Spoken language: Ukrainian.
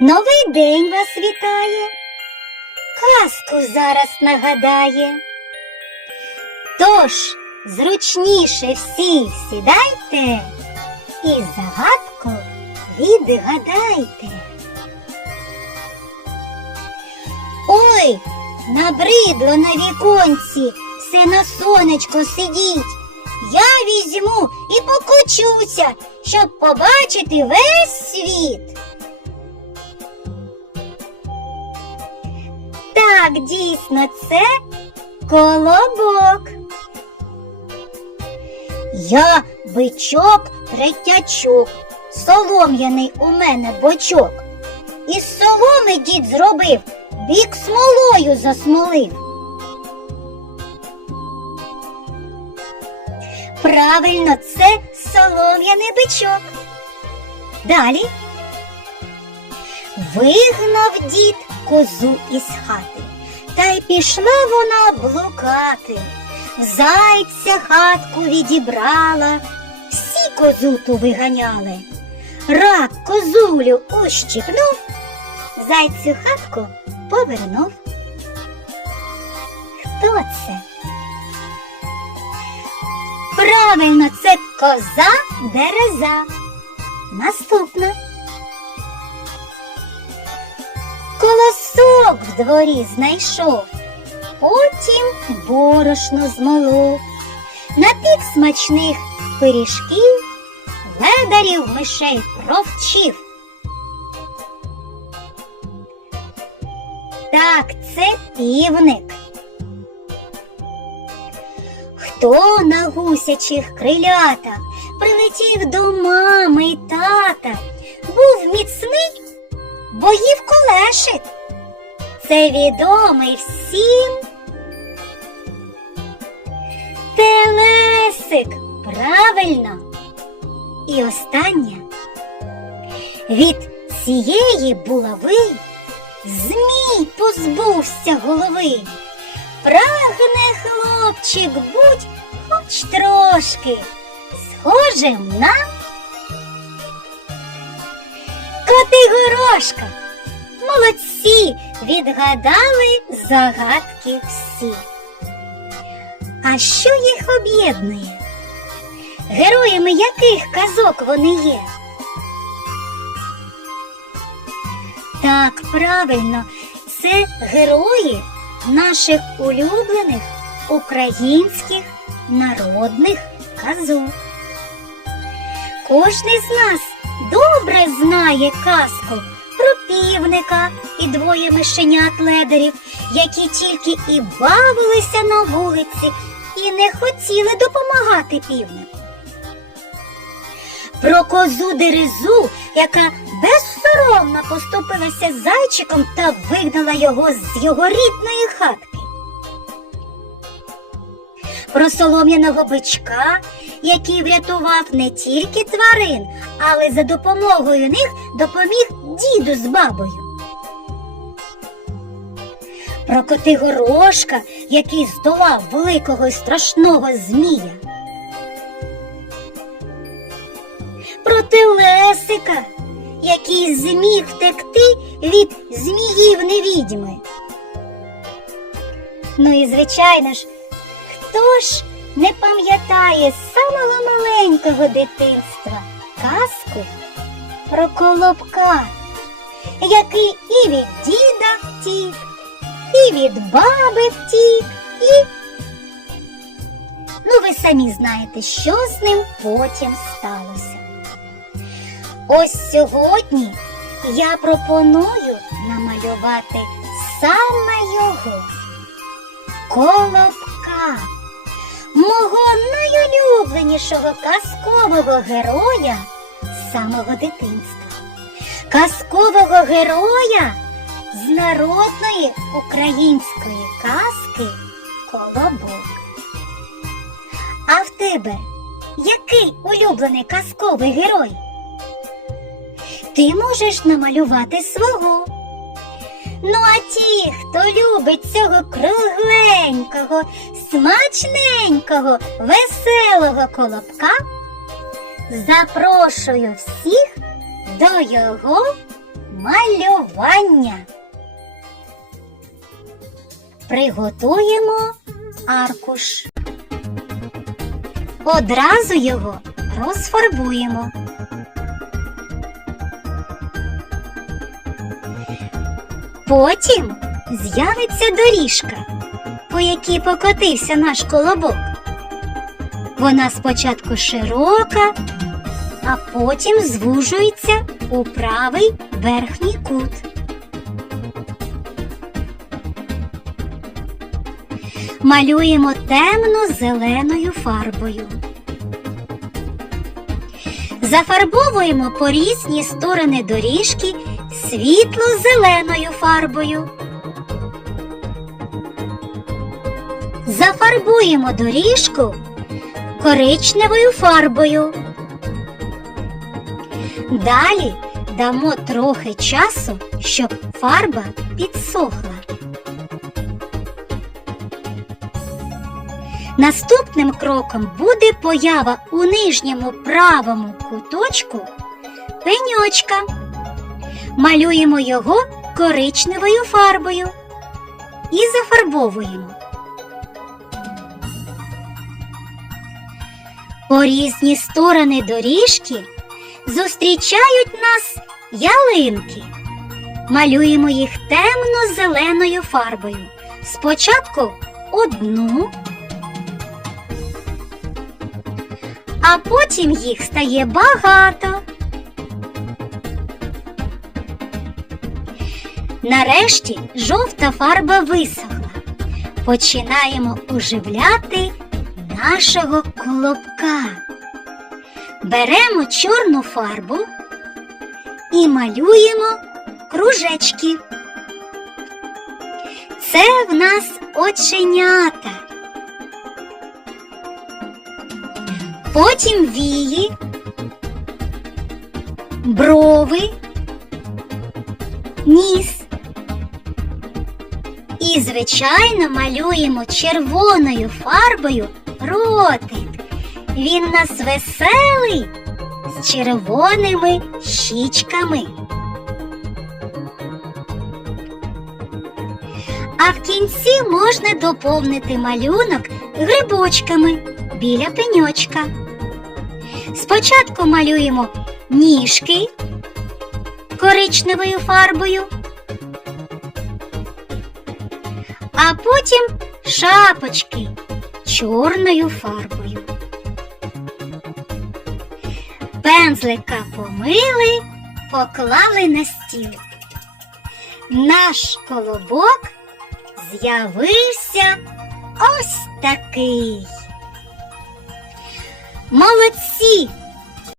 Новий день вас вітає, казку зараз нагадає. Тож, зручніше всі сідайте і загадку відгадайте. Ой, набридло на віконці, все на сонечко сидіть. Я візьму і покучуся, щоб побачити весь світ. Так, дійсно, це колобок. Я бичок третячок, солом'яний у мене бочок. Із соломи дід зробив, бік смолою засмолив. Правильно, це солом'яний бичок. Далі. Вигнав дід козу із хати, та й пішла вона блукати. Зайця хатку відібрала, всі козу ту виганяли. Рак козулю ущипнув, зайцю хатку повернув. Хто це? Правильно, це коза дереза. Наступна. Колосок в дворі знайшов, потім борошно змолов, напік смачних пиріжків, ледарів мишей провчив. Так, це півник. Хто на гусячих крилятах прилетів до мами й тата, був міцний, бо їв колешик. Це відомий всім. Телесик, правильно. І останнє. Від цієї булави змій позбувся голови. Прагне хлопчик будь хоч трошки схожим на коти горошка. Молодці відгадали загадки всі. А що їх об'єднує? Героями яких казок вони є? Так, правильно, це герої наших улюблених українських народних казок. Кожний з нас добре знає казку про півника і двоє мишенят ледарів, які тільки і бавилися на вулиці і не хотіли допомагати півнику. Про козу дерезу, яка безсоромно поступилася з зайчиком та вигнала його з його рідної хатки. Про солом'яного бичка, який врятував не тільки тварин, але за допомогою них допоміг діду з бабою. Про Котигорошка, який здолав великого і страшного змія. Про Телесика, який зміг втекти від зміїв невідьми. Ну і звичайно ж, хто ж не пам'ятає з самого маленького дитинства казку про колобка, який і від діда втік, і від баби втік, і. Ну, ви самі знаєте, що з ним потім сталося. Ось сьогодні я пропоную намалювати саме його колобка, мого найулюбленішого казкового героя самого дитинства. Казкового героя з народної української казки Колобок. А в тебе який улюблений казковий герой? Ти можеш намалювати свого. Ну, а ті, хто любить цього кругленького, смачненького, веселого колобка, запрошую всіх до його малювання. Приготуємо аркуш. Одразу його розфарбуємо. Потім з'явиться доріжка, по якій покотився наш колобок. Вона спочатку широка, а потім звужується у правий верхній кут. Малюємо темно-зеленою фарбою. Зафарбовуємо по різні сторони доріжки світло-зеленою фарбою. Зафарбуємо доріжку коричневою фарбою. Далі дамо трохи часу, щоб фарба підсохла. Наступним кроком буде поява у нижньому правому куточку пеньочка. Малюємо його коричневою фарбою і зафарбовуємо. По різні сторони доріжки зустрічають нас ялинки. Малюємо їх темно-зеленою фарбою. Спочатку одну, а потім їх стає багато. Нарешті жовта фарба висохла. Починаємо оживляти нашого колобка. Беремо чорну фарбу і малюємо кружечки. Це в нас оченята. Потім вії, брови, ніс. І, звичайно, малюємо червоною фарбою ротик. Він нас веселий з червоними щічками. А в кінці можна доповнити малюнок грибочками біля пеньочка. Спочатку малюємо ніжки коричневою фарбою, а потім шапочки чорною фарбою. Пензлика помили, поклали на стіл. Наш колобок з'явився ось такий. Молодці!